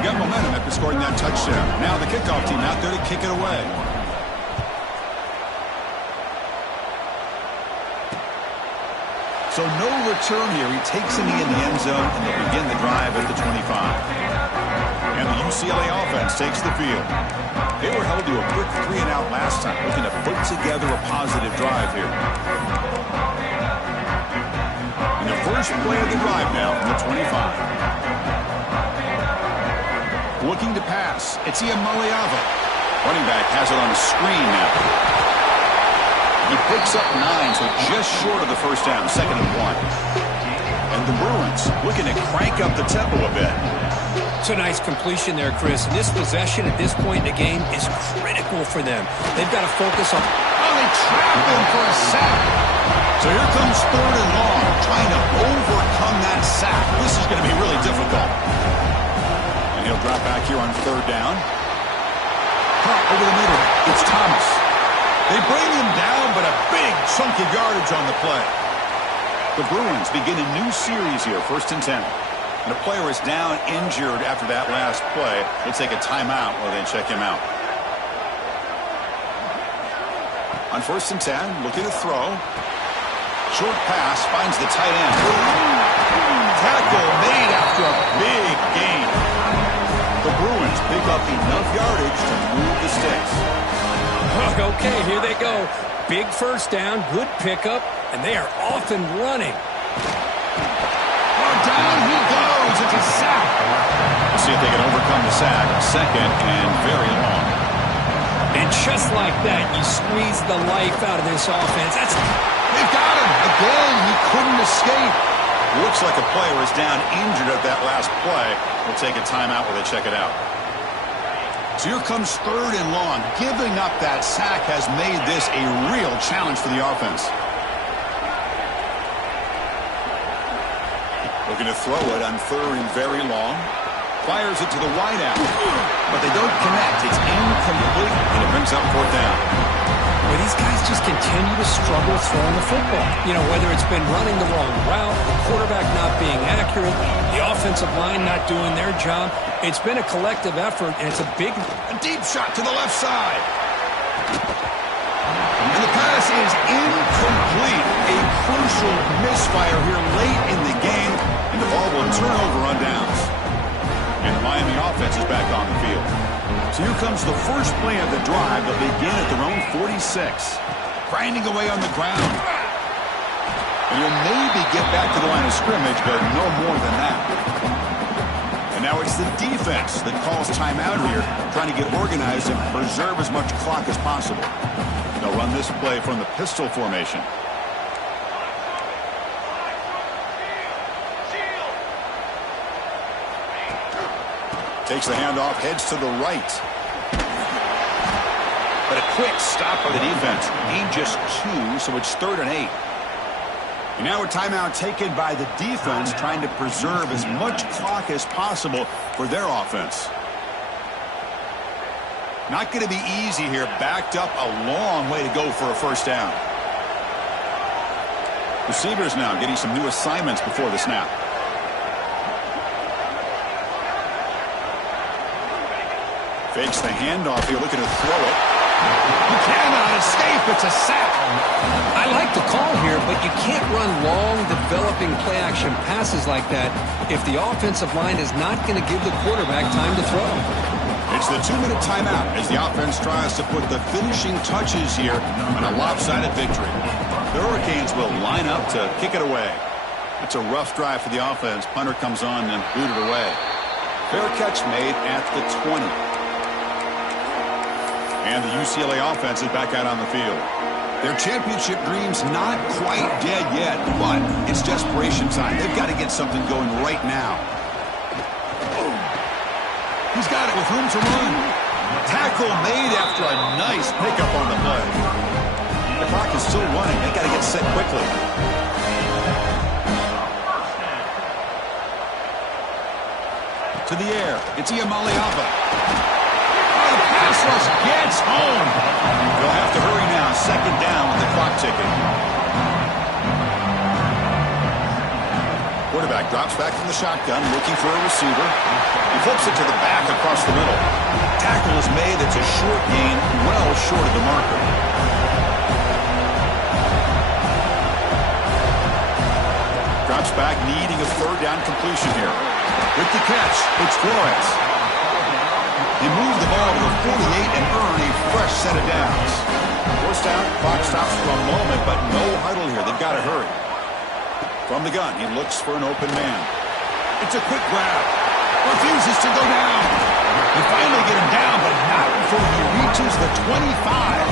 You got momentum after scoring that touchdown. Now the kickoff team out there to kick it away. So no return here. He takes a knee in the end zone, and they'll begin the drive at the 25. And the UCLA offense takes the field. They were held to a quick 3-and-out last time, looking to put together a positive drive here. And the first play of the drive now from the 25. Looking to pass. It's Iamaleava. Running back has it on the screen now. He picks up 9, so just short of the first down, 2nd and 1. And the Bruins looking to crank up the tempo a bit. It's a nice completion there, Chris. And this possession at this point in the game is critical for them. They've got to focus on... Oh, they trap him for a sack. So here comes 3rd and long, trying to overcome that sack. This is going to be really difficult. And he'll drop back here on 3rd down. Caught over the middle. It's Thomas. They bring him down, but a big chunk of yardage on the play. The Bruins begin a new series here, 1st and 10. And a player is down injured after that last play. They'll take a timeout while they check him out. On 1st and 10, looking to throw. Short pass finds the tight end. Tackle made after a big gain. The Bruins pick up enough yardage to move the sticks. Okay, here they go. Big first down, good pickup, and they are off and running. Oh, down he goes. It's a sack. We'll see if they can overcome the sack. 2nd and very long. And just like that, you squeeze the life out of this offense. They've got him. Again, he couldn't escape. Looks like a player is down injured at that last play. We'll take a timeout while they check it out. So here comes 3rd and long. Giving up that sack has made this a real challenge for the offense. Looking to throw it on 3rd and very long. Fires it to the wideout. But they don't connect. It's incomplete, and it brings up 4th down. where these guys just continue to struggle throwing the football. You know, whether it's been running the wrong route, the quarterback not being accurate, the offensive line not doing their job. It's been a collective effort, and it's a deep shot to the left side. And the pass is incomplete. A crucial misfire here late in the game, and the ball will turn over on downs. And the Miami offense is back on the field. So here comes the first play of the drive. They'll begin at their own 46. Grinding away on the ground. And he'll maybe get back to the line of scrimmage, but no more than that. And now it's the defense that calls timeout here, trying to get organized and preserve as much clock as possible. They'll run this play from the pistol formation. Takes the handoff, heads to the right. But a quick stop by the defense. Gain just 2, so it's 3rd and 8. And now a timeout taken by the defense, trying to preserve as much clock as possible for their offense. Not going to be easy here. Backed up a long way to go for a first down. Receivers now getting some new assignments before the snap. Fakes the handoff here, looking to throw it. He cannot escape. It's a sack. I like the call here, but you can't run long, developing play-action passes like that if the offensive line is not going to give the quarterback time to throw. It's the 2-minute timeout as the offense tries to put the finishing touches here on a lopsided victory. The Hurricanes will line up to kick it away. It's a rough drive for the offense. Punter comes on and booted away. Fair catch made at the 20. And the UCLA offense is back out on the field. Their championship dream's not quite dead yet, but it's desperation time. They've got to get something going right now. He's got it with room to run. Tackle made after a nice pickup on the play. The clock is still running. They've got to get set quickly. To the air. It's Iamaleava. Pass rush gets home. They'll have to hurry now. 2nd down with the clock ticking. Quarterback drops back from the shotgun, looking for a receiver. He flips it to the back across the middle. Tackle is made. It's a short gain, well short of the marker. Drops back, needing a 3rd down completion here. With the catch, it's Flores. He moved the ball to the 48 and earned a fresh set of downs. First down, clock stops for a moment, but no huddle here. They've got to hurry. From the gun, he looks for an open man. It's a quick grab. Refuses to go down. They finally get him down, but not before he reaches the 25.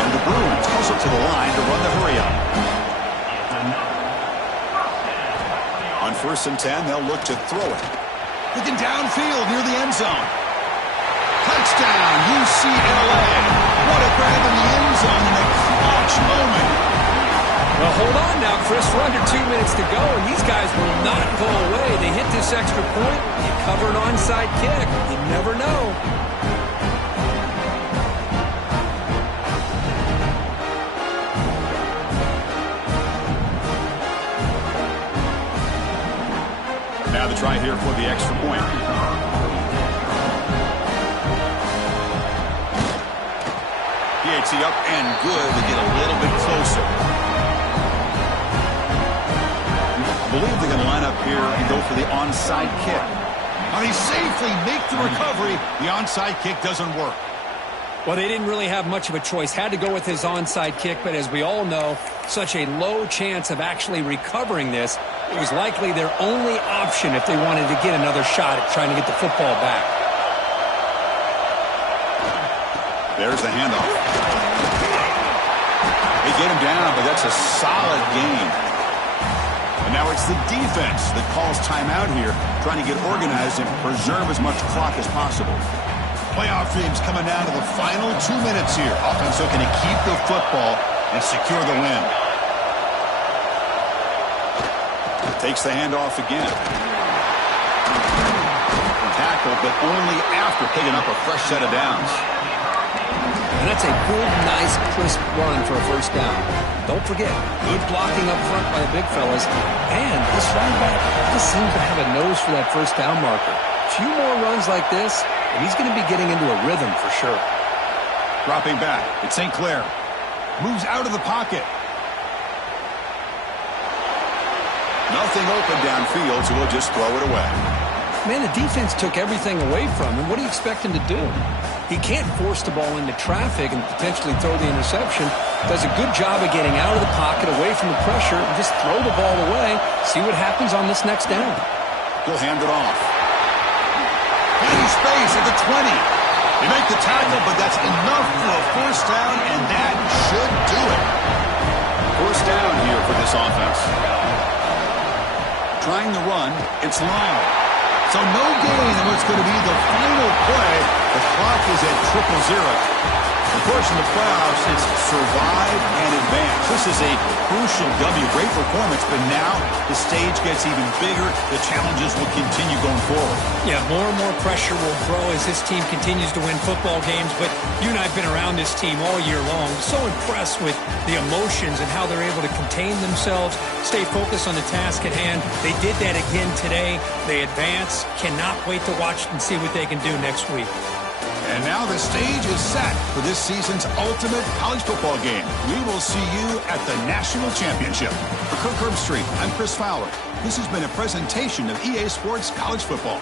And the Bruins hustle to the line to run the hurry up. On 1st and 10, they'll look to throw it. Looking downfield near the end zone. Touchdown, UCLA. What a grab in the end zone in a clutch moment. Well, hold on now, Chris. We're under 2 minutes to go, and these guys will not go away. They hit this extra point. You cover an onside kick. You never know. Now the try here for the extra point. PAT up and good to get a little bit closer. I believe they're going to line up here and go for the onside kick. Now they safely make the recovery. The onside kick doesn't work. Well, they didn't really have much of a choice. Had to go with his onside kick, but as we all know, such a low chance of actually recovering this. It was likely their only option if they wanted to get another shot at trying to get the football back. There's the handoff. They get him down, but that's a solid gain. And now it's the defense that calls timeout here, trying to get organized and preserve as much clock as possible. Playoff dreams coming down to the final 2 minutes here. Offense looking to keep the football and secure the win. Takes the handoff again. Tackle, but only after picking up a fresh set of downs. And that's a good, nice, crisp run for a first down. Don't forget, good blocking up front by the big fellas. And this running back just seems to have a nose for that first down marker. A few more runs like this, and he's going to be getting into a rhythm for sure. Dropping back, it's St. Clair. Moves out of the pocket. Nothing open downfield, so he'll just throw it away. Man, the defense took everything away from him. What do you expect him to do? He can't force the ball into traffic and potentially throw the interception. Does a good job of getting out of the pocket, away from the pressure, and just throw the ball away. See what happens on this next down. He'll hand it off. Plenty space at the 20. They make the tackle, but that's enough for a first down, and that should do it. First down here for this offense. Trying to run, it's Lyle. So no gain in what's going to be the final play. The clock is at 0-0. Of course, in the playoffs, it's survive and advance. This is a crucial W. Great performance, but now the stage gets even bigger. The challenges will continue going forward. Yeah, more and more pressure will grow as this team continues to win football games. But you and I have been around this team all year long. So impressed with the emotions and how they're able to contain themselves, stay focused on the task at hand. They did that again today. They advance. Cannot wait to watch and see what they can do next week. And now the stage is set for this season's ultimate college football game. We will see you at the National Championship. For Kirk Herbstreit, I'm Chris Fowler. This has been a presentation of EA Sports College Football.